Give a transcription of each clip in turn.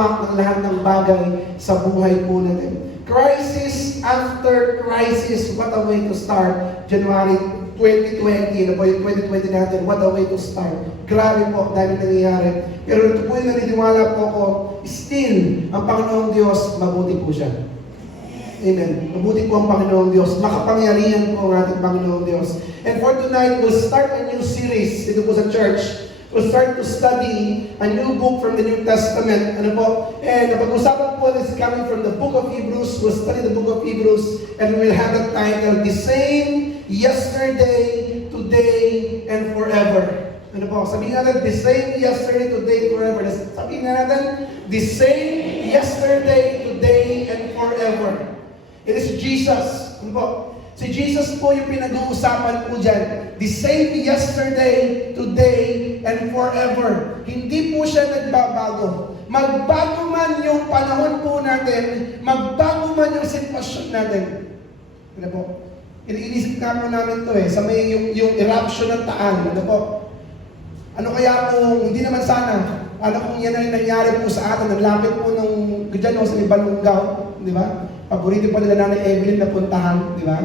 hawak ng lahat ng bagay sa buhay po natin. Crisis after crisis, what a way to start. January 2020, na po yung 2020 natin, what a way to start. Grabe po, dahil nangyayari. Pero ito po yung naniniwala po ko, still, ang Panginoong Diyos, mabuti po siya. Amen. Mabuti po ang Panginoong Diyos. Makapangyarihan po ang ating Panginoong Diyos. And for tonight, we'll start a new series dito po sa church. We'll start to study a new book from the New Testament. Ano po? And the pag-usapan po is coming from the book of Hebrews. We'll study the book of Hebrews and we'll have the title, The Same Yesterday, Today, and Forever. Ano po? Sabihin natin, the same yesterday, today, forever. Sabihin natin, the same yesterday, today, and forever. It is Jesus. Ano po? Si Jesus po yung pinag-uusapan po dyan. The same yesterday, today, and forever. Hindi po siya nagbabago. Magbago man yung panahon po natin, magbago man yung sitwasyon natin. Ano po? Iniisip nga po namin to sa may yung eruption ng Taal. Ano po? Ano kaya kung hindi naman sana, ano kung yan ay nangyari po sa atin, naglapit po nung dyan sa may Balungaw, di ba? Paborito pa nila Nanay Evelyn na puntahan, di ba?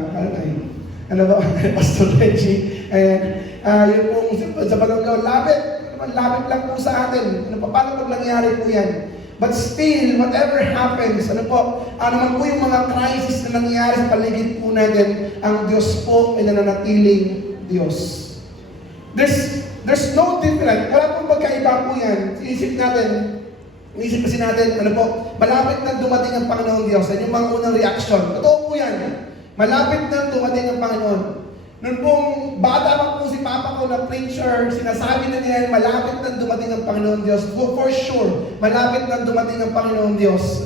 Ano ba? Pastor Reggie. Ayan. Yun pong sa Balungaw, lapit lang po sa atin. Ano pa, paano pag nangyari po yan? But still, whatever happens, ano man po yung mga crisis na nangyayari sa paligid po natin, ang Diyos po ay nananatiling Diyos. There's no different. Wala pong magkaiba po yan. Iisip kasi natin, malapit na dumating ang Panginoong Diyos. Yan yung mga unang reaction. Totoo po yan. Malapit na dumating ang Panginoon. Noon pong bata pa po si Papa ko na preacher, sinasabi na niya, malapit na dumating ang Panginoong Diyos. For sure, malapit na dumating ang Panginoong Diyos.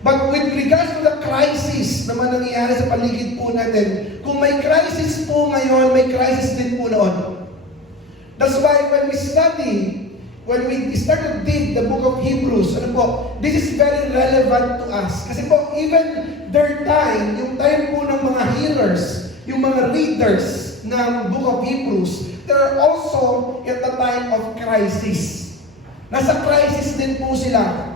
But with regards to the crisis naman nangyayari sa paligid po natin, kung may crisis po ngayon, may crisis din po noon. That's why when we start to dig the book of Hebrews, this is very relevant to us. Kasi po, even their time, yung time po ng mga hearers, yung mga readers ng book of Hebrews, they're also at the time of crisis. Nasa crisis din po sila.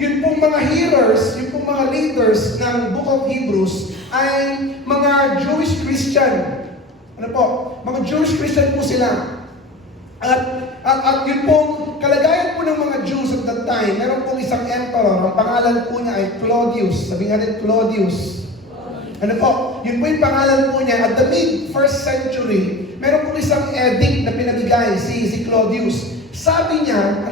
Yun pong mga hearers, yun pong mga readers ng book of Hebrews ay mga Jewish Christian. Mga Jewish Christian po sila. At yun pong kalagayan po ng mga Jews at that time, meron pong isang emperor, ang pangalan po niya ay Claudius. Sabihin natin Claudius. Yun po yung pangalan po niya. At the mid-first century, meron pong isang edict na pinabigay si Claudius. Sabi niya,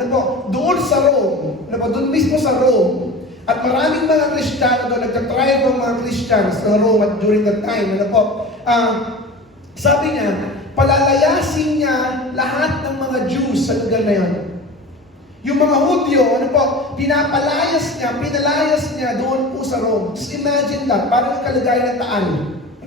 doon sa Rome, doon mismo sa Rome, at maraming mga Kristiyano doon, nagtatribe ang mga Christians sa Rome at during that time, sabi niya, palalayasin niya lahat ng mga Jews sa lugar na yun. Yung mga Hudyo, pinalayas niya doon po sa Rome. Just imagine that, parang yung kalagayan ng Taal.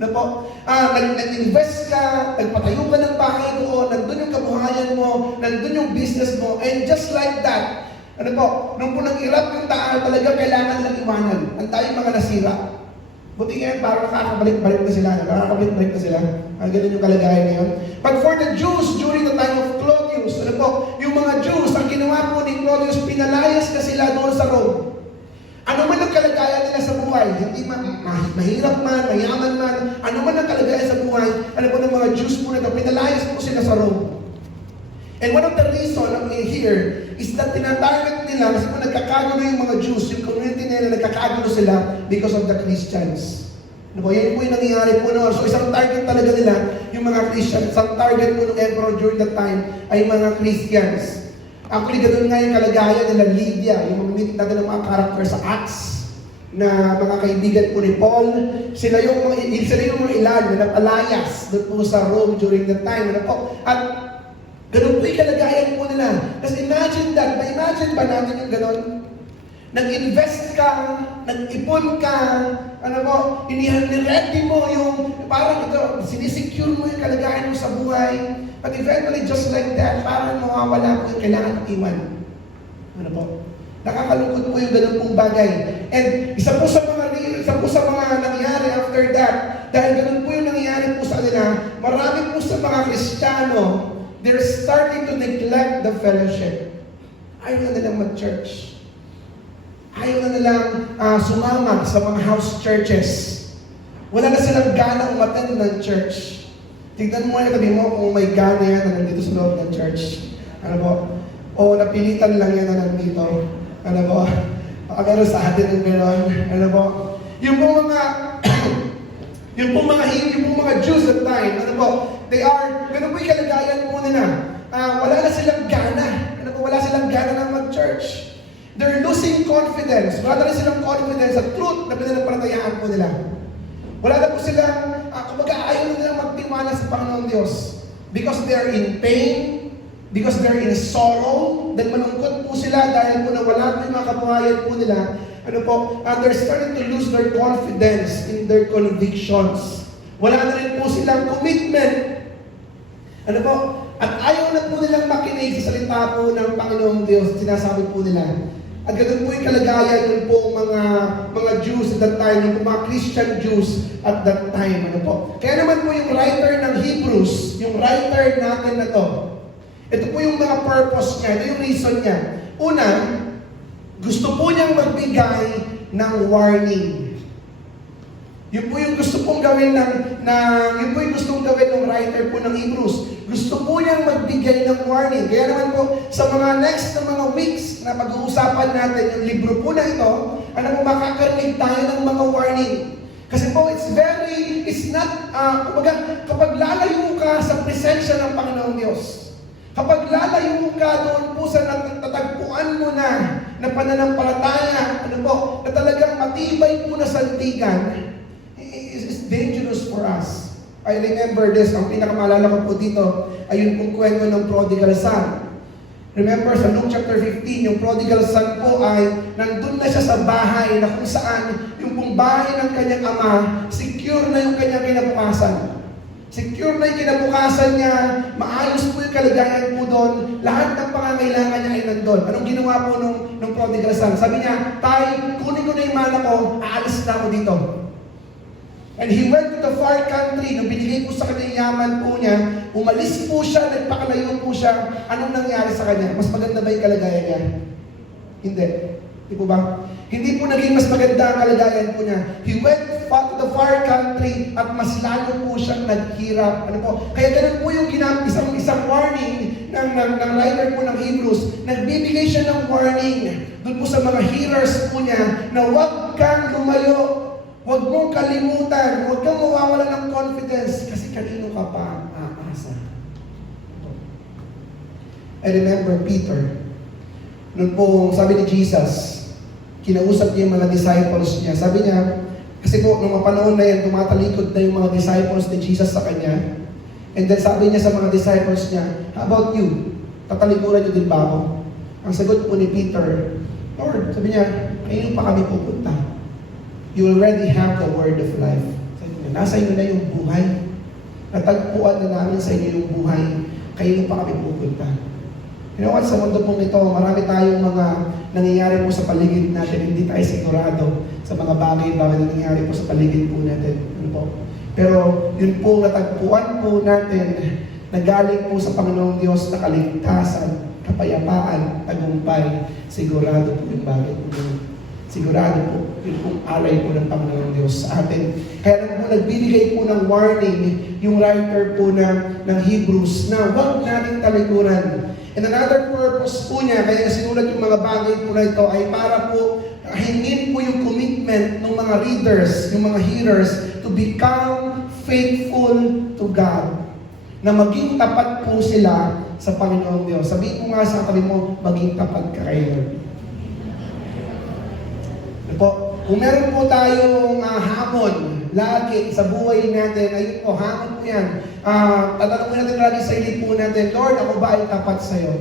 Nag-invest ka, nagpatayo ka ng bahay doon, nandun yung kabuhayan mo, nandun yung business mo, and just like that, nung po nag-irap yung Taal, talaga kailangan lang iwanan. Ang tayong mga nasira. Buti ngayon, parang nakakabalik-balik na sila. Ganun yung kalagayan ngayon. But for the Jews, during the time of Claudius, yung mga Jews, ang ginawa po ni Claudius, pinalayas na sila doon sa Rome. Ano man ang kalagayan nila sa buhay, hindi mahirap man, mayaman man, ano man ang kalagayan sa buhay, ng mga Jews po na pinalayas po sila sa Rome. And one of the reasons here is that tinatarget nila, kasi kung nagkakagulo yung mga Jews, yung community nila, nagkakagulo sila because of the Christians. Yan po yung nangyayari po noon. So isang target talaga nila, yung mga Christians. Isang target po ng emperor during that time ay mga Christians. Actually, ganun nga yung kalagayan nila Lydia, yung mamimit natin ng mga character sa Acts, na mga kaibigan po ni Paul. Sila yung mga ilan na napalayas doon po sa Rome during that time. At ganun po yung kalagayan po nila. Tapos imagine ba natin yung ganun? Nag-invest ka, nag-ipon ka, ready mo yung, parang ito, sinisecure mo yung kalagayan mo sa buhay. But eventually, just like that, parang mawawala mo yung kailangan iwan. Nakakalungkot po yung ganun pong bagay. And isa po sa mga nangyari after that, dahil ganun po yung nangyari po sa kanila, marami po sa mga Kristiyano, they're starting to neglect the fellowship. Ayaw na nilang mag-church. ayaw na nilang sumama sa mga house churches. Wala na silang gana umattend ng church. Tignan mo yung tabi mo kung may gana yan na nandito sa loob ng church. Ano po? O napilitan lang yan na nandito. Ano po? Baka sa atin ng gano'n. Ano po? Yung pong mga Jews at time, ano po? Ganun po yung kalagayan po nila. Wala na silang gana. Ano po? Wala silang gana na mag-church. They're losing confidence. Wala na rin silang confidence sa truth na pinanampalatayaan po nila. Wala na po silang, kumbaga ayaw na nilang magtiwala sa Panginoon Diyos. Because they're in pain, because they're in sorrow, dahil malungkot po sila, dahil po nawala po yung mga kabuhayan po nila, ano po, they're starting to lose their confidence in their convictions. Wala na rin po silang commitment. Ano po? At ayaw na po nilang makinig sa salita po ng Panginoong Diyos, sinasabi po nila. At ganun po yung kalagayan ng po mga Jews at that time, yung mga Christian Jews at that time. Ano po? Kaya naman po yung writer ng Hebrews, yung writer natin na to, ito po yung mga purpose niya, ito yung reason niya. Una, gusto po niyang magbigay ng warning. Yun po yung gusto pong gawin yun po yung gustong gawin ng writer po ng Hebrews. Gusto po niyang magbigay ng warning. Kaya naman po, sa mga next na mga weeks na pag-uusapan natin yung libro po na ito, ano po, makakarinig tayo ng mga warning. Kasi po, it's not, kapag lalayo ka sa presensya ng Panginoong Diyos, kapag lalayo ka doon po sa natatagpuan mo na pananampalataya, ano po, na talagang matibay po na sandigan, is dangerous for us. I remember this, ang pinakamaalala ko po dito ay yung pong kwento ng prodigal son. Remember sa Luke chapter 15, yung prodigal son po ay nandun na siya sa bahay na kung saan yung pong bahay ng kanyang ama, secure na yung kanyang kinabukasan. Secure na yung kinabukasan niya, maayos po yung kalagayan po doon, lahat ng pangangailangan niya ay nandun. Anong ginawa po nung prodigal son? Sabi niya, Tay, kunin ko na yung mana ko, aalis na ako dito. And he went to the far country, nung binigay po sa kanya yung yaman po niya, umalis po siya, nagpakalayo po siya, anong nangyari sa kanya? Mas maganda ba yung kalagayan niya? Hindi. Di po ba? Hindi po naging mas maganda ang kalagayan po niya. He went to the far country at mas lalo po siyang naghirap. Ano po? Kaya ganun po yung isang warning ng writer po ng Hebrews. Nagbibigay siya ng warning doon po sa mga hearers po niya na huwag kang lumayo. Huwag mong kalimutan, huwag kang mawawala ng confidence kasi kanino ka pa aasa. I remember Peter, noon po sabi ni Jesus, kinausap niya yung mga disciples niya. Sabi niya, kasi po nung panahon na yan, tumatalikod na yung mga disciples ni Jesus sa kanya. And then sabi niya sa mga disciples niya, how about you? Tatalikuran niyo din ba ako? Ang sagot po ni Peter, Lord, sabi niya, kanino pa kami pupunta? You already have the word of life. Nasa inyo na yung buhay. Natagpuan na namin sa inyo yung buhay. Kayo pa kami pupunta. You know what? Sa mundo pong ito, marami tayong mga nangyayari po sa paligid natin. Hindi tayo sigurado sa mga bagay-bagay na nangyayari po sa paligid po natin. Ano po? Pero yun po natagpuan po natin na galing po sa Panginoong Diyos na kaligtasan, kapayapaan, tagumpay. Sigurado po yung bagay po yun. Sigurado po, yun pong alay po ng Panginoong Diyos sa atin. Kaya nang po nagbibigay po ng warning yung writer po ng Hebrews na huwag nating talikuran. And another purpose po niya, kaya sinulat yung mga bagay po na ito ay para po hingin po yung commitment ng mga readers, yung mga hearers to become faithful to God. Na maging tapat po sila sa Panginoong Diyos. Sabihin ko nga sa katabi mo, maging tapat ka kay Lord. Po, kung meron po tayong hamon lagi sa buhay natin, ayun po, hamon po yan. Tatanong po natin lagi sa ilip po natin, Lord, ako ba ay tapat sa iyo?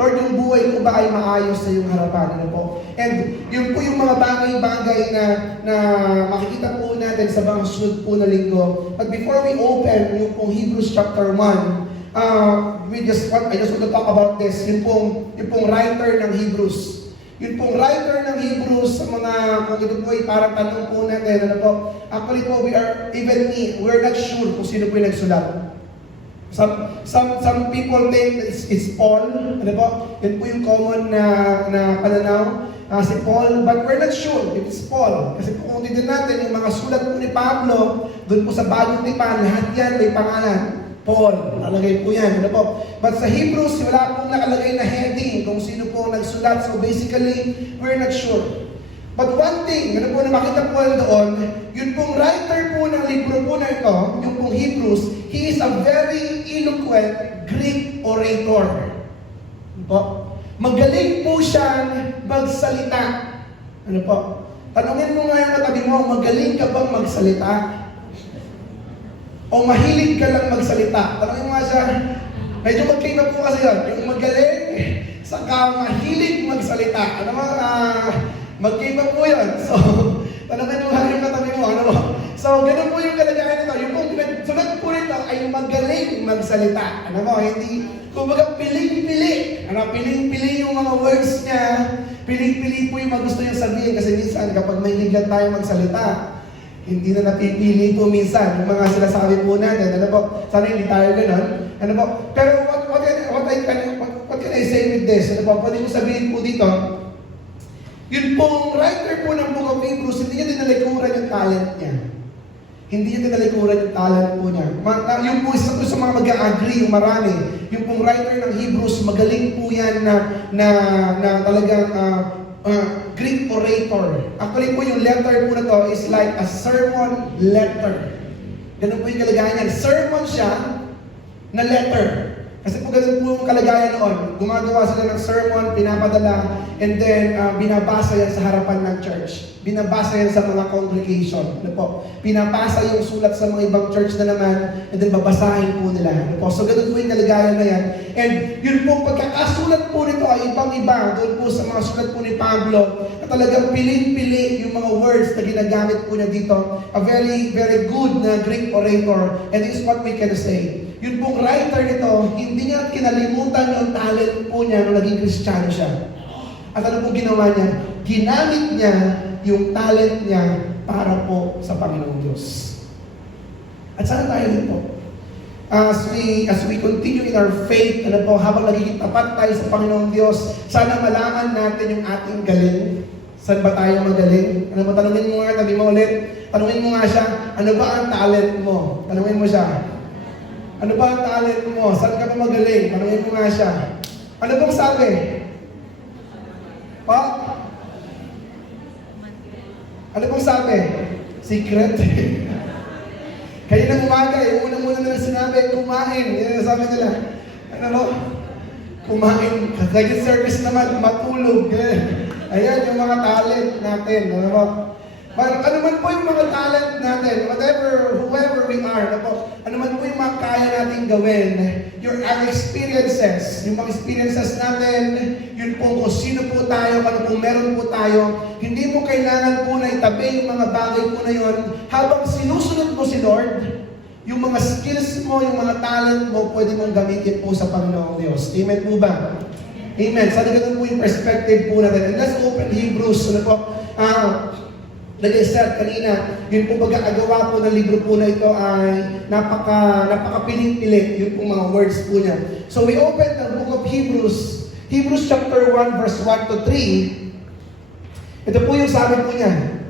Lord, yung buhay ko ba ay maayos sa iyong harapan? Ano po? And yun po yung mga bagay-bagay na makikita po natin sa mga sunod po na linggo. But before we open yung pong Hebrews chapter 1, I just want to talk about this. Yung pong writer ng Hebrews. Yung pong writer ng Hebrews, sa mga, kung ito po ay parang tanong po natin, ano po, actually po, we're not sure kung sino po yung nagsulat. Some people think it's Paul, ano po, yun po yung common na pananaw. si Paul, but we're not sure if it's Paul. Kasi kung titignan natin yung mga sulat po ni Pablo, doon po sa bagong tipan, lahat yan may pangalan. Paul, nakalagay po yan. Ano po? But sa Hebrews, wala pong nakalagay na heading kung sino po nagsulat. So basically, we're not sure. But one thing, ano po na makita po doon, yun pong writer po ng libro po na ito, yung pong Hebrews, he is a very eloquent Greek orator. Ano po? Magaling po siyang magsalita. Ano po? Tanungin mo nga yung katabi mo, magaling ka bang magsalita? O mahilig ka lang magsalita? Tanungin mo nga siya, medyo magkaiba po kasi yun. Yung magaling, saka mahilig magsalita. Ano mo, magkaiba po yun. So, tanungin mo nga yung katabi mo. Ano po? So, ganun po yung kalagayan nito. Yung pong sunod po nito ay magaling magsalita. Ano mo, hindi, kumbaga piling-pili. Ano, piling-pili yung mga words niya. Piling-pili po yung mga gusto niya sabihin. Kasi minsan, kapag may ligyan tayo magsalita, hindi na napipili po minsan yung mga sinasabi po natin. Ano po? Sana hindi tayo ganun. Ano po? Pero what can I say with this? Ano po? Pwede ko sabihin po dito, yun pong writer po ng Book of Hebrews, hindi niya dinalikuran yung talent niya. Hindi niya dinalikuran yung talent po niya. Yung po isa po sa mga mag-a-agree, yung marami. Yung pong writer ng Hebrews, magaling po yan na talagang Greek orator. Actually po yung letter po na to is like a sermon letter. Ganun po yung kalagayan niya. Sermon siya na letter. Kasi po ganun po yung kalagayan noon. Gumagawa sila ng sermon, pinapadala, and then binabasa yan sa harapan ng church. Binabasa yan sa mga congregation. Ano po? Pinapasa yung sulat sa mga ibang church na naman, and then babasahin po nila. Ano po? So ganun po yung kalagayan na yan. And yun po, pagkakasulat po nito ay ibang-iba. Doon po sa mga sulat po ni Pablo, na talagang pilit-pili yung mga words na ginagamit po niya dito. A very, very good na Greek orator. And this is what we can say. Yun pong writer nito, hindi niya kinalimutan yung talent po niya nung naging Kristiyano siya. At ano po ginawa niya? Ginamit niya yung talent niya para po sa Panginoong Diyos. At saan tayo dito? As we continue in our faith, ano po, habang nagiging tapat tayo sa Panginoong Diyos, sana malaman natin yung ating galing. Saan ba tayo magaling? Ano ba, tanungin mo nga, tabi mo ulit. Tanungin mo nga siya, ano ba ang talent mo? Tanungin mo siya. Ano ba ang talent mo? Saan ka ba magaling? Tanungin mo nga siya. Ano bang sabi? Pa? Ano bang sabi? Secret. Kaya ng umaga, yung unang-una nila sinabi, kumain. Yan ang sabi nila. Ano mo? Kumain. Second service naman, matulog. Ayan yung mga talent natin. Ano mo? Ano man po yung mga talent natin, whoever we are, ano man po yung mga kaya natin gawin, our experiences, yung mga experiences natin, yun po kung sino po tayo, ano po meron po tayo, hindi mo kailangan po na itabi yung mga bagay po na yun, habang sinusunod mo si Lord, yung mga skills mo, yung mga talent mo, pwede mong gamitin po sa Panginoong Diyos. Amen po ba? Amen. Sana ganun po yung perspective po natin. And let's open Hebrews, ano po, nag-start kanina, yun po pagkakagawa po ng libro po na ito ay napakapiling-piling, yun po mga words po niya. So we open the book of Hebrews, Hebrews chapter 1 verse 1 to 3. Ito po yung sabi po niya.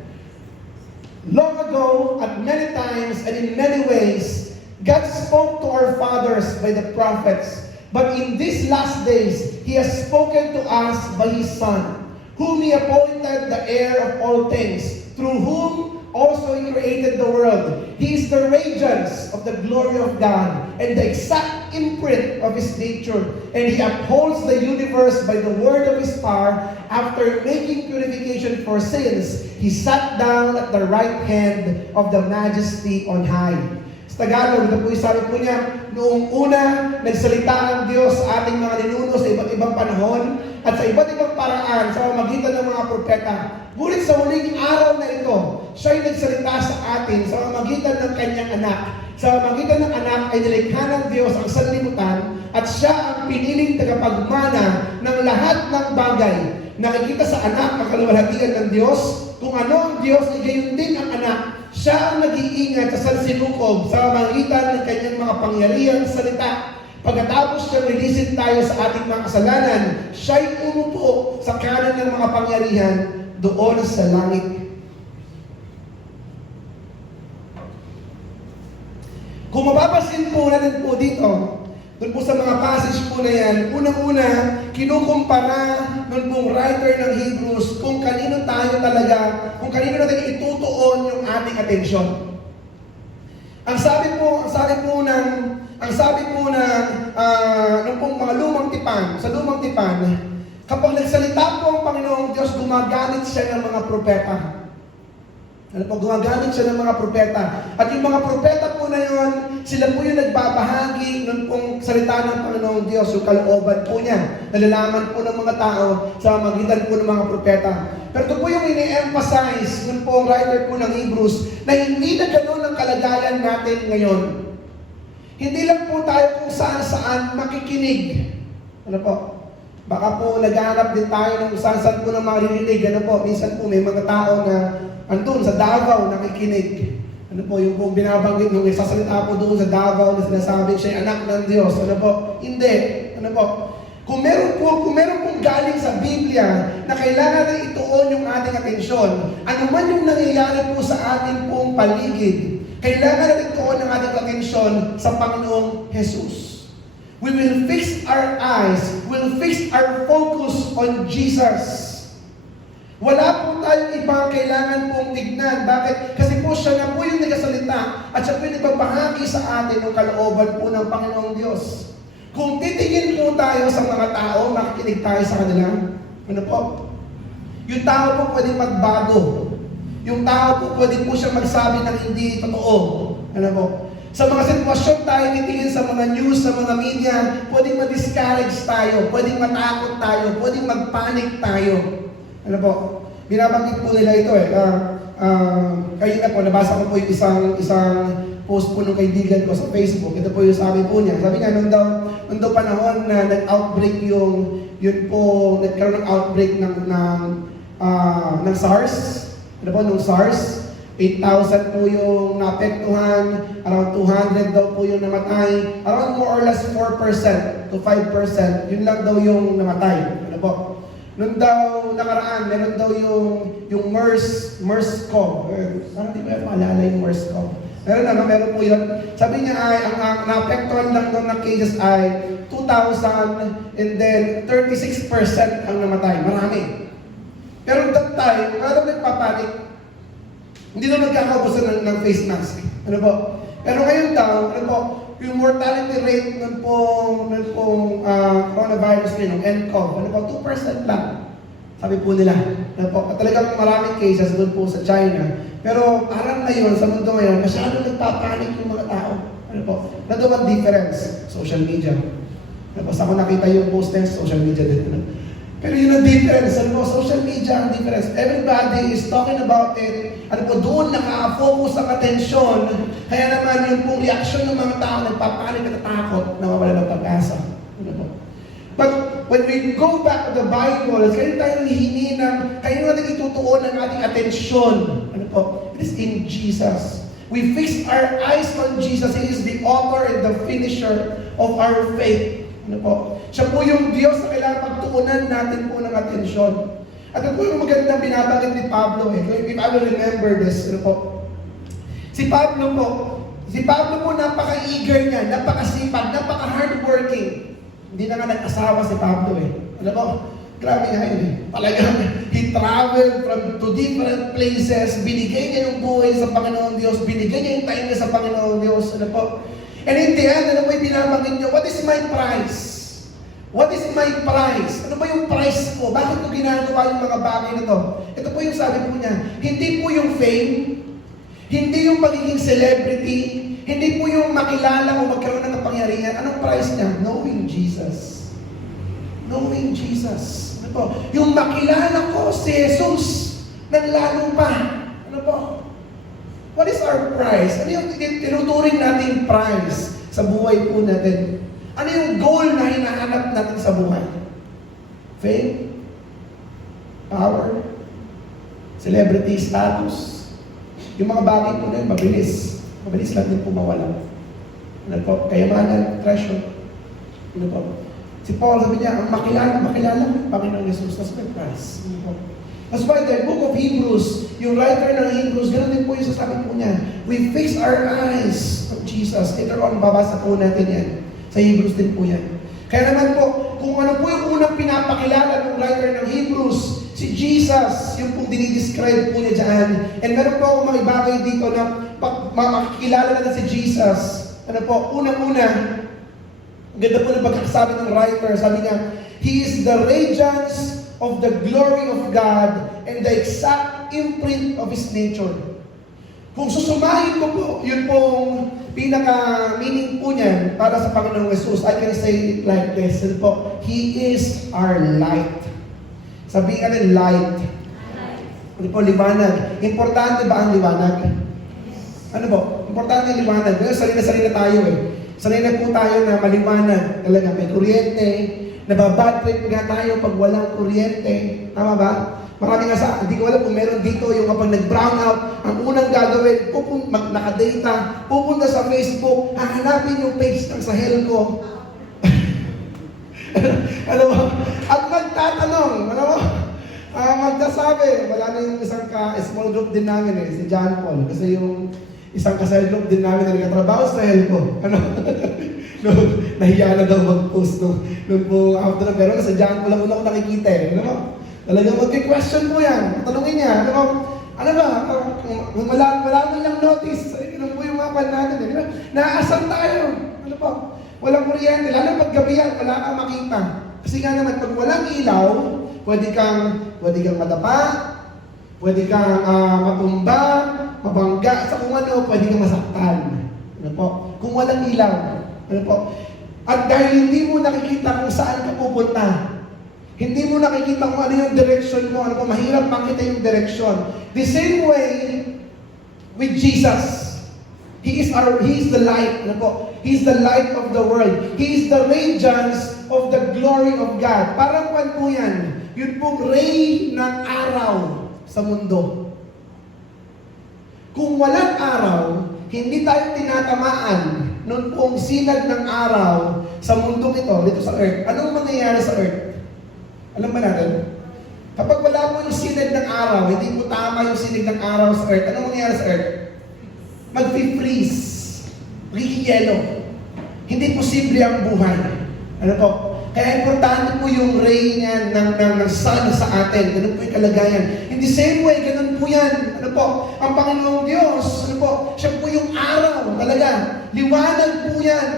Long ago, at many times and in many ways, God spoke to our fathers by the prophets. But in these last days, He has spoken to us by His Son, whom He appointed the heir of all things, through whom also He created the world. He is the radiance of the glory of God and the exact imprint of His nature. And He upholds the universe by the word of His power. After making purification for sins, He sat down at the right hand of the Majesty on high. Sa Tagalog, ito po yung sabi po niya, noong una, nagsalita ang Diyos sa ating mga ninuno sa iba't ibang panahon at sa iba't ibang paraan sa pamamagitan ng mga propeta. Ngunit sa huling araw na ito, siya'y nagsalita sa atin sa pamamagitan ng kanyang anak. Sa pamamagitan ng anak ay nilikha ng Diyos ang sanlibutan at siya ang piniling tagapagmana ng lahat ng bagay. Nakikita sa anak ang kaluwalhatian ng Diyos. Kung ano ang Diyos, ay gayon din ang anak. Siya ang nag-iingat sa sansinukob sa pamamagitan ng kanyang mga pangyarihang salita. Pagkatapos siyang releasin tayo sa ating mga kasalanan, siya'y umupo sa kanan ng mga pangyarihan doon sa langit. Kung mapapansin po natin po dito, doon po sa mga passage po na yan, unang-una, kinukumpara ng pong writer ng Hebrews kung kanino tayo talaga, kung kanino natin itutuon yung ating atensyon. Ang sabi po ng pong mga lumang tipan, sa lumang tipan, kapag nagsalita po ang Panginoong Diyos, gumagamit siya ng mga propeta. Ano po, gumagamit siya ng mga propeta. At yung mga propeta po na yun, sila po yung nagbabahagi ng pong salita ng Panginoong Diyos, yung kalooban po niya. Nalalaman po ng mga tao sa magitan po ng mga propeta. Pero ito po yung ini-emphasize ng pong writer po ng Hebrews, na hindi na ganoon ang kalagayan natin ngayon. Hindi lang po tayo kung saan-saan makikinig. Ano po? Baka po naghahanap din tayo ng saan-saan po ng maririnig. Ano po? Minsan po may mga tao na andun sa Davao nakikinig. Ano po? Yung pong binabanggit nung isasalita po doon sa Davao na sinasabi siya anak ng Diyos. Ano po? Hindi. Ano po? Kung meron pong galing sa Biblia na kailangan na ituon yung ating atensyon, ano man yung nangyayari po sa ating pong paligid, kailangan natin ituon ang ating atensyon sa Panginoong Jesus. We will fix our eyes, we'll fix our focus on Jesus. Wala po tayong ibang kailangan pong tignan. Bakit? Kasi po siya na po yung nagasalita at siya po yung nagbabahagi sa atin ng kalooban po ng Panginoong Diyos. Kung titingin po tayo sa mga tao, makikinig tayo sa kanila. Ano po? Yung tao po pwedeng magbago. Yung tao po pwede po siya magsabi ng hindi totoo. Ano po? Sa mga sitwasyon tayo titingin sa mga news, sa mga media, pwedeng ma-discourage tayo, pwedeng matakot tayo, pwedeng mag-panic tayo. Ano po? Binabanggit po nila ito kanina po, nabasa ko po yung isang post po ng kaibigan ko sa Facebook. Ito po yung sabi po niya. Sabi nga, nung daw panahon na nag-outbreak nagkaroon ng outbreak ng SARS. Ano po, nung SARS, 8,000 po yung naapektuhan, around 200 daw po yung namatay, around more or less 4% to 5%, yun lang daw yung namatay. Ano po? Nung daw nakaraan, meron daw yung MERS-CoV. Sana di ba maalala yung MERS-CoV? Meron po yun. Sabi niya ay, ang naapektuhan lang daw ng cases ay 2,000 and then 36% ang namatay. Marami. Pero that time, daw nagpapanik. Hindi daw nagkakaubusan ng face mask. Ano po? Pero ngayon daw, ano po, yung mortality rate ng coronavirus ng nCoV, ano po, 2% lang. Sabi po nila. Ano po, talagang maraming cases doon po sa China. Pero parang ngayon, sa mundo ngayon, masyadong nagpapanik yung mga tao. Ano po? Nandun ang difference? Social media. Ano po, sa ako nakita yung post na social media din. Ano? Pero yun ang difference. Ano po, social media ang difference. Everybody is talking about it. Ano po, doon naka-focus ang atensyon. Kaya naman yung pong reaksyon ng mga tao, nagpapanik at natakot, nawawala ng pag-asa. Ano po? But when we go back to the Bible, kaya tayong hihingi ng, kaya natin itutuon ang ating atensyon. Ano po? It is in Jesus. We fix our eyes on Jesus. He is the author and the finisher of our faith. Ano po? Siya po yung Diyos na kailangan pagtuunan natin po ng atensyon. At ito po yung magandang binabanggit ni Pablo. If I will remember this, ano po? Si Pablo po napaka-eager niya, napakasipag, napaka-hardworking. Hindi na nga nag-asawa si Pablo Ano po? Grabe nga yun Talagang he traveled to different places, binigay niya yung buhay sa Panginoon Diyos, binigay niya yung time niya sa Panginoon Diyos. Ano po? And in the end, ano po yung binabanggit niyo? What is my price? What is my price? Ano ba yung price ko? Bakit ko ginagawa yung mga bagay na to? Ito po yung sabi po niya, hindi po yung fame, hindi yung pagiging celebrity, hindi po yung makilala o magkaroon ng kapangyarihan. Anong price niya? Knowing Jesus. Knowing Jesus. Ano po? Yung makilala ko si Jesus ng lalo pa. Ano po? What is our price? Ano yung tinuturing natin price sa buhay po natin? Ano yung goal na hinahanap natin sa buhay? Fame? Power? Celebrity status? Yung mga bagay po na yun, mabilis. Mabilis lang din po mawala. Ano po? Kayamanan, treasure. Ano po? Si Paul, sabi niya, ang makilala ng Panginoong Jesus, that's the Christ. Ano po? That's why the book of Hebrews, yung writer ng Hebrews, ganoon din po yung sasabi po niya. We fix our eyes on Jesus. Later on, babasa po natin yan. Sa Hebrews din po yan. Kaya naman po, kung ano po yung unang pinapakilala ng writer ng Hebrews, si Jesus, yung pong dinidescribe po niya dyan. And meron po akong mga bagay dito na makikilala natin si Jesus. Ano po, unang-una, ganda po ng pagkakasabi ng writer, sabi niya, He is the radiance of the glory of God and the exact imprint of His nature. Kung susumahin ko po, yun pong pinaka-meaning po niyan para sa Panginoong Jesus, I can say it like this, yun po, He is our light. Sabihin natin, light. Ano po, liwanag. Importante ba ang liwanag? Ano po? Importante ang liwanag. Ngayon, sarili-sarili tayo eh. Sanay na po tayo na maliwanag. Talaga, may kuryente. Nababad trip nga tayo pag walang kuryente. Tama ba? Marami nga hindi ko alam kung meron dito yung kapag nag-brown out, ang unang gagawin, naka-data, pupunta sa Facebook, hahanapin yung page ng Sahel ko. Ano mo? At magtatanong, ano mo? Magsasabi, wala na yung isang small group din namin si John Paul. Kasi yung isang kasal group din namin na nagkatrabaho sa Sahel ko. Ano? Nahiya na daw mag-post nung po after na, pero sa John Paul lang una ko nakikita eh. Ano mo? Talagang mag-question po yan. Tanungin niya, ano ba, kung wala mo lang notice, ano po yung mapa natin, di ba? Naaasam tayo. Ano po? Walang kuryente, lalo pag gabi yan, wala kang makita. Kasi nga naman, pag walang ilaw, pwede kang madapa, pwede kang matumba, mabangga, sa kung ano, pwede kang masaktan. Ano po? Kung walang ilaw. Ano po? At dahil hindi mo nakikita kung saan ka pupunta, hindi mo nakikita kung ano yung direction mo, ano po, mahirap makita yung direction. The same way with Jesus. He is the light, ano po? He is the light of the world. He is the radiance of the glory of God. Parang kwan po yan. Yun pong ray ng araw sa mundo. Kung walang araw, hindi tayo tinatamaan noon pong sinag ng araw sa mundong ito, dito sa earth. Anong mangyayari sa earth? Alam ba natin? Kapag wala po yung sinag ng araw, hindi po tama yung sinag ng araw sa earth, anong mangyayari sa earth? Mag-freeze. Magiging-yelo. Hindi posible ang buhay. Ano po? Kaya importante po yung ray niya ng sun sa atin. Ganun po yung kalagayan. In the same way, ganun po yan. Ano po? Ang Panginoong Diyos, ano po? Siya po yung araw. Talaga. Liwanag po yan.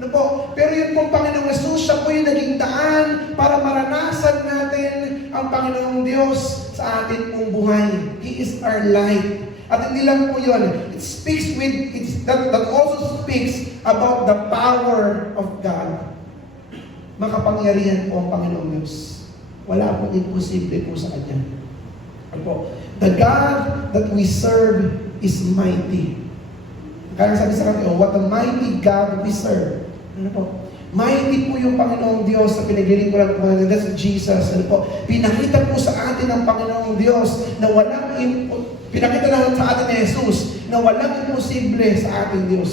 Ano po? Pero yun pong Panginoong Jesus, siya po yung naging daan para maranasan natin ang Panginoong Diyos sa atin pong buhay. He is our light. At hindi lang po yun. That also speaks about the power of God. Makapangyarihan po ang Panginoong Diyos. Wala pong imposible po sa Kanya. Ano po? The God that we serve is mighty. Kaya sabi sa Kanya, what a mighty God we serve. Ano po? Mighty po yung Panginoong Diyos na pinaglilingkuran po natin. That's Jesus. Ano po? Pinakita po sa atin ng Panginoong Diyos na pinakita naman sa atin ni Jesus na walang imposible sa ating Diyos.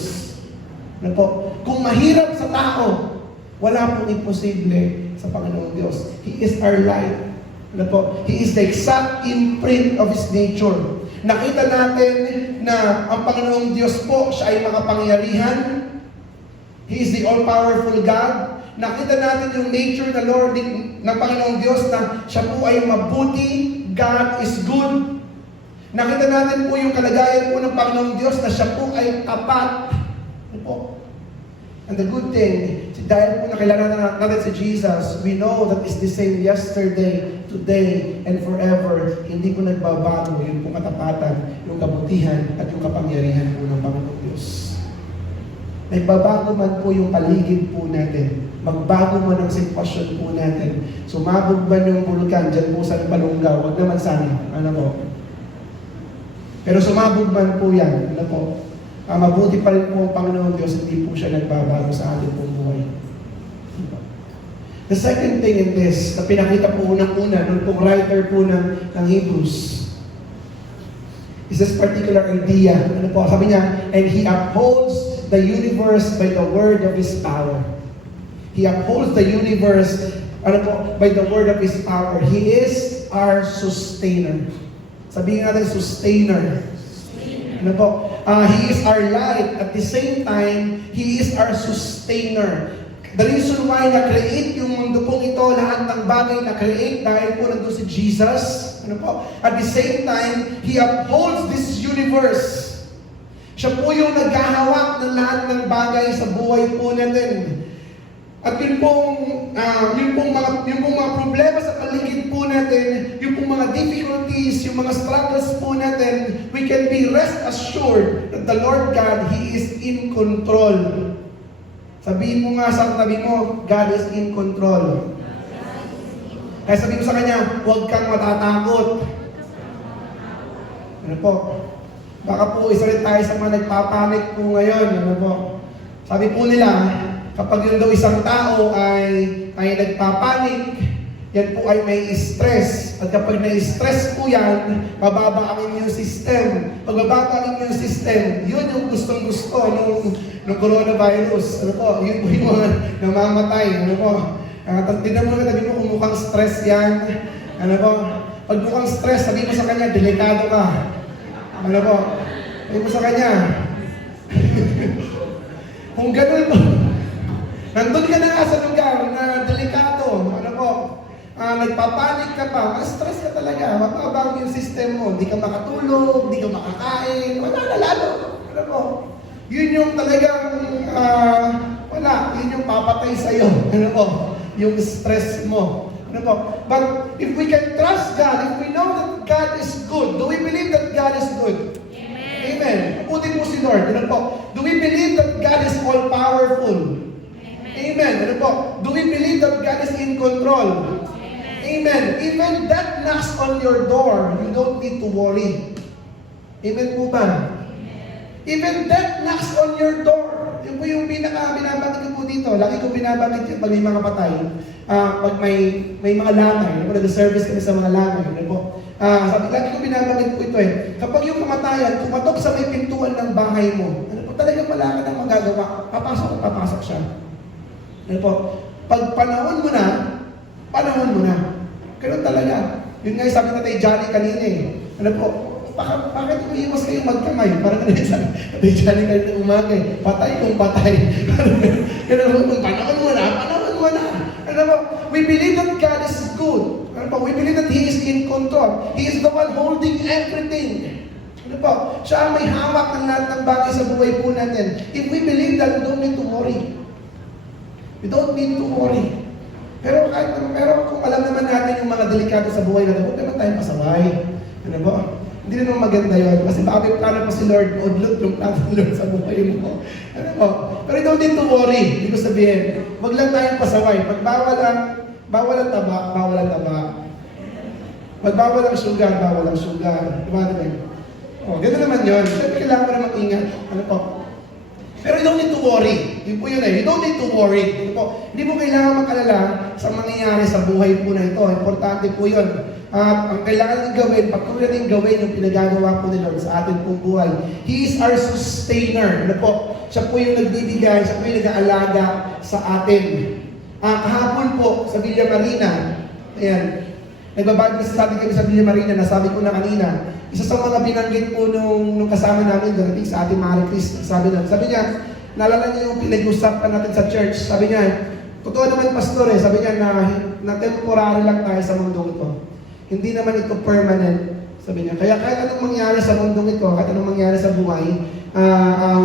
Ano po? Kung mahirap sa tao, wala pong imposible sa Panginoong Diyos. He is our light. Ano po? He is the exact imprint of His nature. Nakita natin na ang Panginoong Diyos po, siya ay makapangyarihan. He is the all-powerful God. Nakita natin yung nature na Lord ng Panginoong Diyos na siya po ay mabuti. God is good. Nakita natin po yung kalagayan po ng Panginoong Diyos na siya po ay tapat. Ano po? And the good thing, dahil po nakilala natin si Jesus, we know that it's the same yesterday, today, and forever. Hindi po nagbabago yung pong katapatan, yung kabutihan, at yung kapangyarihan po ng Panginoong Diyos. Nagbabago man po yung paligid po natin. Magbago man ang sitwasyon po natin. Sumabog man yung bulkan dyan po sa Balungaw, wag naman sana. Ano po? Pero sumabog man po yan. Ano po? Mabuti pa rin po ang Panginoon Diyos, hindi po siya nagbabago sa ating pong buhay. The second thing in this, na pinakita po unang-una, nung pong writer po ng Hebrews, is this particular idea. Ano po? Sabi niya, and He upholds the universe by the word of His power. He upholds the universe, by the word of His power. He is our sustainer. Sabihin natin, sustainer. He is our light. At the same time, He is our sustainer. The reason why na-create yung mundo pong ito, lahat ng bagay na-create dahil po nandun si Jesus. At the same time, He upholds this universe. Siya po yung naghahawak ng lahat ng bagay sa buhay po natin. At yun pong mga problema sa paligid po natin, yung pong mga difficulties, yung mga struggles po natin, we can be rest assured that the Lord God, He is in control. Sabihin mo nga sa tabi mo, God is in control. Kaya sabihin mo sa Kanya, huwag kang matatakot. Ano po? Baka po isa rin tayo sa mga nagpapanik po ngayon. Ano po? Sabi po nila, kapag yun daw isang tao ay nagpapanik, yan po ay may stress. At kapag na-stress po yan, mababa ang immune system. Pag mababa ang immune system, yun yung gustong-gusto nung coronavirus. Ano po? Yun po yung mga namamatay. Ano po? Tignan mo naman, sabi mo kung mukhang stress yan. Ano po? Pag mukhang stress, sabi mo sa kanya, delikado ka. Ano po? Sabi mo sa kanya. Kung ganun po, nandun ka na nga sa lugar na delikado. Ano po? Nagpapanik ka pa, stress ka talaga, mababa yung system mo, hindi ka makatulog, hindi ka makakain, wala na lalo. Ano po? Yun yung talagang, yun yung papatay sa'yo. Ano po? Yung stress mo. Ano po? But if we can trust God, if we know that God is good, do we believe that God is good? Amen. Amen. Puti po si Lord. Ano po? Do we believe that God is all-powerful? Amen. Ano po? Do we believe that God is in control? Amen. Even that knocks on your door, you don't need to worry. Amen po ba? Even that knocks on your door. Yun po yung binabanggit ko po dito. Lagi ko binabanggit yun pag may mga patay. Pag may mga lamay. Ano po, nag-service kami sa mga lamay. Ano po? Lagi ko binabanggit po ito eh. Kapag yung kamatayan, tumatok sa may pintuan ng bahay mo, ano po, talagang wala ka nang magagawa. Papasok siya. Ano po? Pag panahon mo na, ganun talaga. Yun nga yung sabi na tayo Johnny kanina eh. Ano po? Bakit umiiwas kayo magkamay? Parang ganun sabi tayo Johnny kanina umaga eh. Patay kung patay. Ganun po, panahon mo na. Ano po? We believe that God is good. Ano po? We believe that He is in control. He is the one holding everything. Ano po? Siya ang may hawak ng lahat ng bagay sa buhay po natin. If we believe that, we don't need to worry. We don't need to worry. Pero kung alam naman natin yung mga delikado sa buhay natin, huwag naman tayong pasaway. Ano ba? Hindi naman maganda yun. Kasi baka may plano pa si Lord, odlot yung plano ni Lord sa buhay mo. Ano ba? Pero don't need to worry. Hindi ko sabihin, huwag lang tayong pasaway. Pag bawal ang taba. Pag bawal ang sugar. Diba? Gano'n naman yun. Siyempre kailangan mo na mag-ingat. Ano po? Pero you don't need to worry. Yun po yun eh. You don't need to worry. Hindi mo kailangan mag-alala sa mangyayari sa buhay po na ito. Importante po yun. Ang kailangan natin gawin, patuloy natin gawin yung pinagagawa po ni Lord sa atin pong buhay. He is our sustainer. Ano po? Siya po yung nagbibigay, siya po yung nag-aalaga sa atin. Kahapon po sa Villa Marina, ayan, nagbabagay sabi kami sa Villa Marina, nasabi ko na kanina, isa sa mga binanggit po nung kasama namin darating sa ating Mari Chris, sabi niya, naalala niyo yung pinag-usapan natin sa church, sabi niya, totoo naman pastor sabi niya na temporary lang tayo sa mundong ito. Hindi naman ito permanent, sabi niya. Kaya kahit anong mangyari sa mundong ito, kahit anong mangyari sa buhay,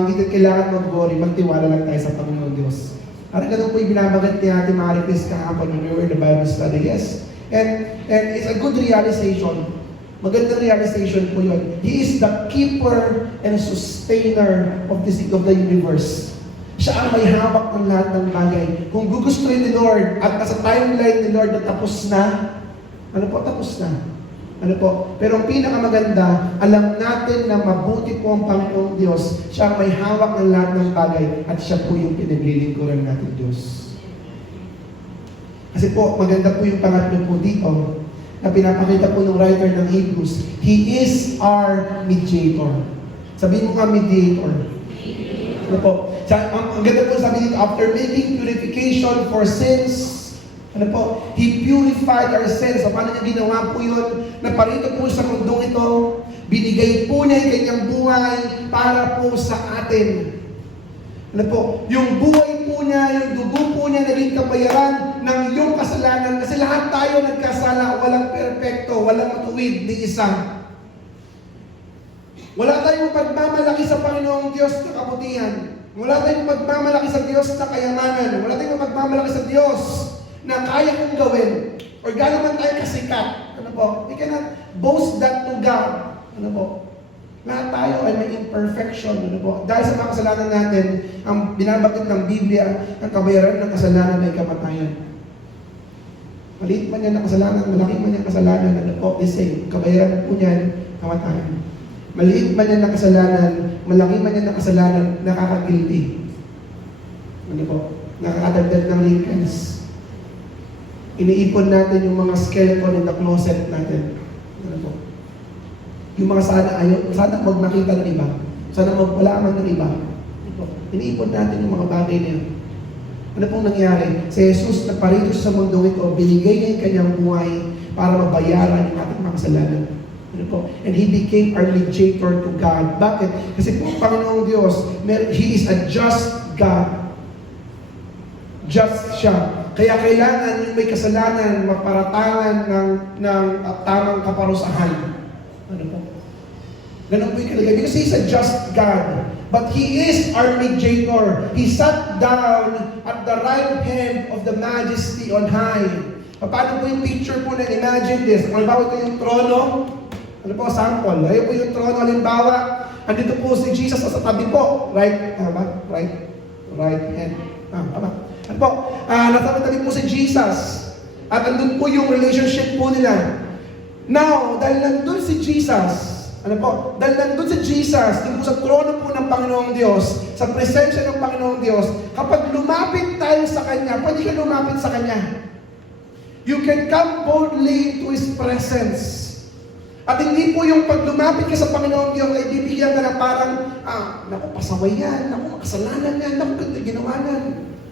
hindi natin kailangan mag-worry, magtiwala lang tayo sa Panginoon Diyos. Parang ganun po yung binabagat ni Ate Mari Chris kahapon when we were in the Bible study, yes. And it's a good realization. Magandang realization po yun. He is the keeper and sustainer of the universe. Siya ang may hawak ng lahat ng bagay. Kung gugustuhin ni Lord at nasa timeline ni Lord na tapos na, tapos na. Pero ang pinakamaganda, alam natin na mabuti po ang Panginoong Diyos. Siya ang may hawak ng lahat ng bagay at siya po yung pinaglilingkuran natin Diyos. Kasi po, maganda po yung pangatlo po dito na pinapakita po ng writer ng Hebrews. He is our mediator. Sabihin mo nga mediator. Ang ganda po sabi dito, after making purification for sins, ano po, He purified our sins. So, paano niya ginawa po yun? Na parito po sa mundong ito, binigay po niya yung kanyang buhay para po sa atin. Ano po, yung buhay po niya, yung dugo po niya naging kabayaran ng iyong kasalanan. Kasi lahat tayo nagkasala, walang perpekto, walang matuwid, ni isa. Wala tayong pagmamalaki sa Panginoong Diyos na kabutihan. Wala tayong pagmamalaki sa Diyos na kayamanan. Wala tayong pagmamalaki sa Diyos na kaya kong gawin, or gano'n man tayo kasikat. Ano po? We cannot boast that to God. Ano po? Lahat tayo ay may imperfection. Ano po? Dahil sa mga kasalanan natin, ang binabanggit ng Biblia, ang kabayaran ng kasalanan ay kamatayan. Maliit man yan na kasalanan, malaki man yan kasalanan, ano po? The same. Kabayaran po niyan, kamatayan. Maliit man yan na kasalanan, malaki man yan na kasalanan, nakaka-guilty. Ano po? Nakakadagdag ng wrinkles. Iniipon natin yung mga skeleton in the closet natin. Ano po? Yung mga sana magmakita ng iba. Sana magpalaman ng iba. Ano po? Iniipon natin yung mga bagay na yun. Ano pong nangyari? Si Jesus na parito sa mundo ito, binigay niya yung kanyang buhay para mabayaran yung ating mga kasalanan. Ano po? And He became our mediator to God. Bakit? Kasi po, Panginoong Diyos, He is a just God. Just siya. Kaya kailangan yung may kasalanan maparatangan ng tamang kaparusahan. Ano po? Ganun po yung kalagay. Because He's a just God. But He is our mediator. He sat down at the right hand of the Majesty on high. Paano po yung picture po na imagine this? Kung halimbawa ito yung trono, ano po, sample. Ayun po yung trono, halimbawa, andito po si Jesus sa tabi po. Right? Tama? Right hand. Tama. Ano po? Nasa tabi po si Jesus. At andun po yung relationship po nila. Now, dahil nandun si Jesus, ano po? Dahil nandun si Jesus, dun po sa trono po ng Panginoong Diyos, sa presensya ng Panginoong Diyos, kapag lumapit tayo sa Kanya, pwede ka lumapit sa Kanya. You can come boldly to His presence. At hindi po yung pag lumapit ka sa Panginoong Diyos, ay bibigyan ka na parang, naku, pasaway yan, naku, makasalanan yan, naku, ganda ginawa yan.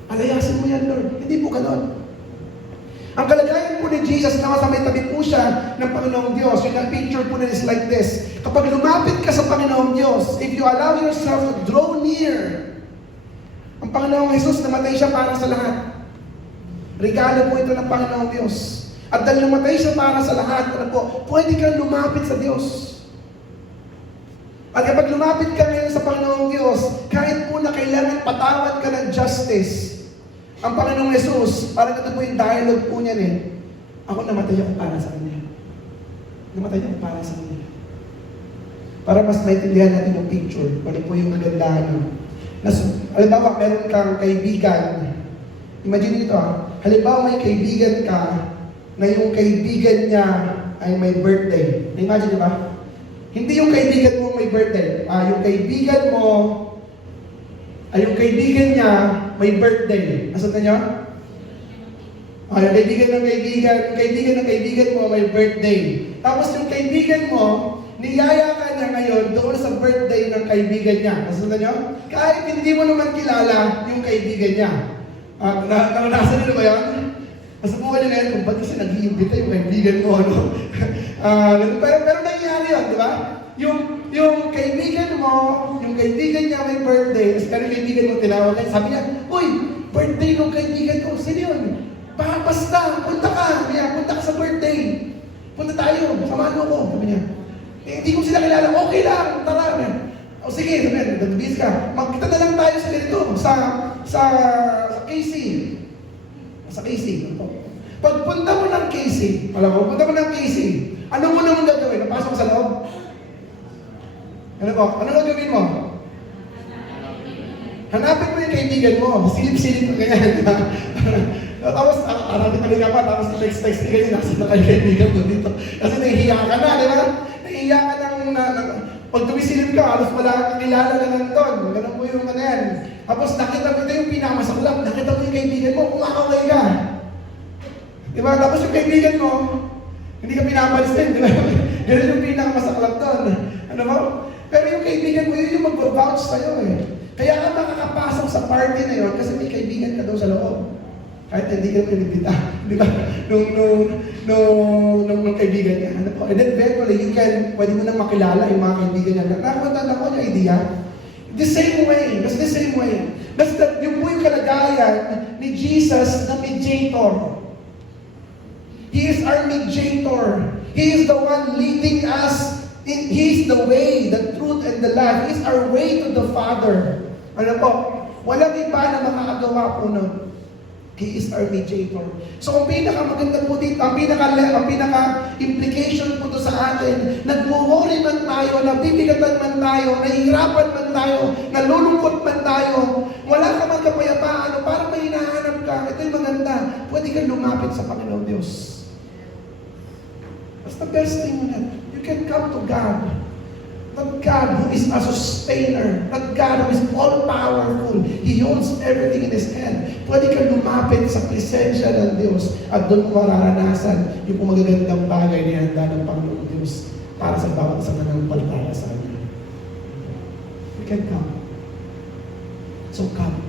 Palayasin mo yan, Lord. Hindi po ganon. Ang kalagayan po ni Jesus na sa may tabi po siya ng Panginoong Diyos. Yung picture po na is like this. Kapag lumapit ka sa Panginoong Diyos, if you allow yourself to draw near, ang Panginoong Jesus namatay siya para sa lahat. Regalo po ito ng Panginoong Diyos. At dahil namatay siya para sa lahat, ano po, pwede kang lumapit sa Diyos. At kapag lumapit ka ngayon sa Panginoong Diyos, kahit po na kailangan patawad ka ng justice, ang Panginoong Jesus, parang ito po yung dialogue po niyan eh. Ako namatay ako para sa Kanya. Namatay ako para sa Kanya. Para mas maintindihan natin yung picture, ano po yung magandaan. Halimbawa, meron kang kaibigan. Imagine ito halimbawa may kaibigan ka na yung kaibigan niya ay may birthday. Imagine ba? Hindi yung kaibigan mo may birthday. Yung kaibigan mo yung kaibigan niya may birthday. Nasaan niyo? Yung kaibigan ng kaibigan mo may birthday. Tapos yung kaibigan mo, niyaya ka niya ngayon doon sa birthday ng kaibigan niya. Nasaan niyo? Kahit hindi mo naman kilala yung kaibigan niya. Nasa nyo ba yun? Masubukan nyo na yun kung ba't kasi nag-iimbita yung kaibigan mo, no? pero nangyayari yun, di ba? Yung kaibigan mo, yung kaibigan niya may birthday, pero yung kaibigan mo tinawagan, sabi niya, uy, birthday ng kaibigan ko, sino yun? Basta, punta ka, punta ka sa birthday. Punta tayo, samahan mo ko, sabi niya. Hindi ko sila kilala, okay lang, tara. O sige, sabi niya, nag-bis ka, magkita na lang tayo sa ganito, sa KC. Sa KC. Pagpunta mo ng KC, punta mo ng KC, ano mo naman gagawin? Napasok sa loob? Ano po? Ano gagawin mo? Hanapin mo yung kaibigan mo. Silip-silip mo ganyan. Tapos, hanapin ka pa, tapos text-text ka ganyan, nakasip na kayo kaibigan mo dito. Kasi nahihiya ka na, di ba? Nahihiya ka pag tumisilip ka, halos wala kang kilala na lang doon. Ganun po yung ano yan. Tapos nakita mo, ito yung pinakamasaklap, nakita mo yung kaibigan mo, kumakaway ka. Di ba? Tapos yung kaibigan mo, hindi ka pinapansin, di ba? Ganun yung pinakamasaklap doon. Ano ba? Pero yung kaibigan mo, yun yung mag-vouch sa'yo eh. Kaya ka makakapasok sa party na yun kasi may kaibigan ka daw sa loob. Kahit hindi ka pinibita. Di ba? Nung kaibigan niya. Ano po? And then eventually, pwede mo nang makilala yung mga kaibigan niya. Nakakatanda ko yung idea. The same way. That's the same way. Yung po yung kalagayan ni Jesus na mediator. He is our mediator. He is the one leading us. He is the way, the truth, and the life. He is our way to the Father. Ano po? Walang iba na makakagawa po nun. He is our mediator. So ang pinakamaganda po dito, ang pinaka-implication po to sa atin, nag-worry man tayo, nabibigatan man tayo, nahihirapan man tayo, nalulungkot man tayo, wala ka man kapayapaan, parang may hinahanap ka, ito yung maganda, pwede kang lumapit sa Panginoon Diyos. That's the best thing on it. You can come to God. That God who is a sustainer. That God who is all-powerful. He holds everything in His hand. Pwede kang lumapit sa presensya ng Diyos at doon mo mararanasan yung magagandang bagay na handa ng Panginoon Diyos para sa bawat sa mananampalataya sa Kanya. You can come. So come.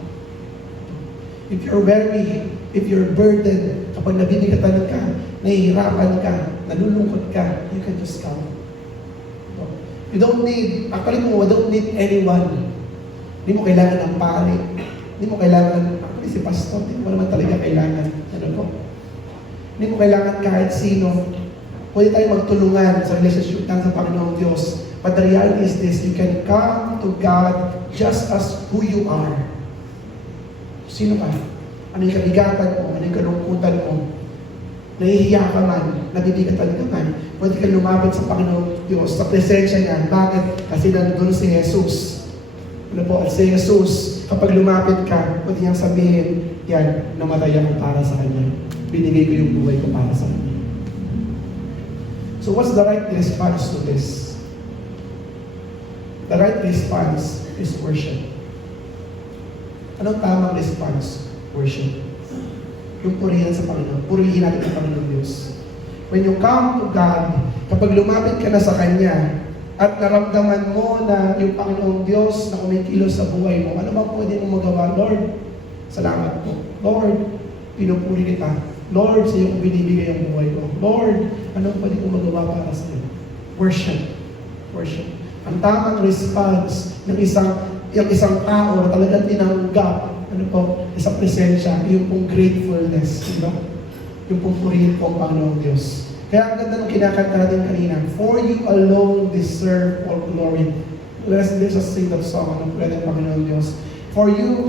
If you're weary, if you're burdened, kapag nabibigatan ka, nahihirapan ka, nalulungkot ka, you can just come. You don't need, actually mo, don't need anyone. Hindi mo kailangan ng pare. Hindi mo kailangan, actually si pastor, hindi mo naman talaga kailangan. Ano po? Hindi mo kailangan kahit sino. Pwede tayo magtulungan sa relationship natin sa Panginoong Diyos. But the reality is this, you can come to God just as who you are. Sino ka? Ano yung kabigatan mo? Ano yung kalungkutan mo? Nahihiya ka man, nabibigatan ka man, pwede ka lumapit sa Panginoon Diyos, sa presensya niya. Bakit? Kasi nandun si Jesus. Ano po? At si Jesus, kapag lumapit ka, pwede niyang sabihin, yan, namatay ako para sa Kanya. Binigay ko yung buhay ko para sa Kanya. So what's the right response to this? The right response is worship. Anong tamang response? Worship. Yung purihan sa Panginoon. Purihin natin ang Panginoon Diyos. When you come to God, kapag lumapit ka na sa Kanya, at naramdaman mo na yung Panginoong Diyos na kumikilos sa buhay mo, ano bang pwede mong magawa? Lord, salamat po. Lord, pinupuri kita. Lord, sa iyo ko binibigay ang buhay ko. Lord, anong pwede kong magawa para sa iyo? Worship. Worship. Ang tamang response ng isang tao na talagang tinanggap ano po, sa presensya, yung pong gratefulness, diba? Yung pong purihin po ang Panginoong Diyos. Kaya ang ganda ng kinakanta natin kanina, for you alone deserve all glory. Let's just sing that song, ano po ng Panginoong Diyos. For you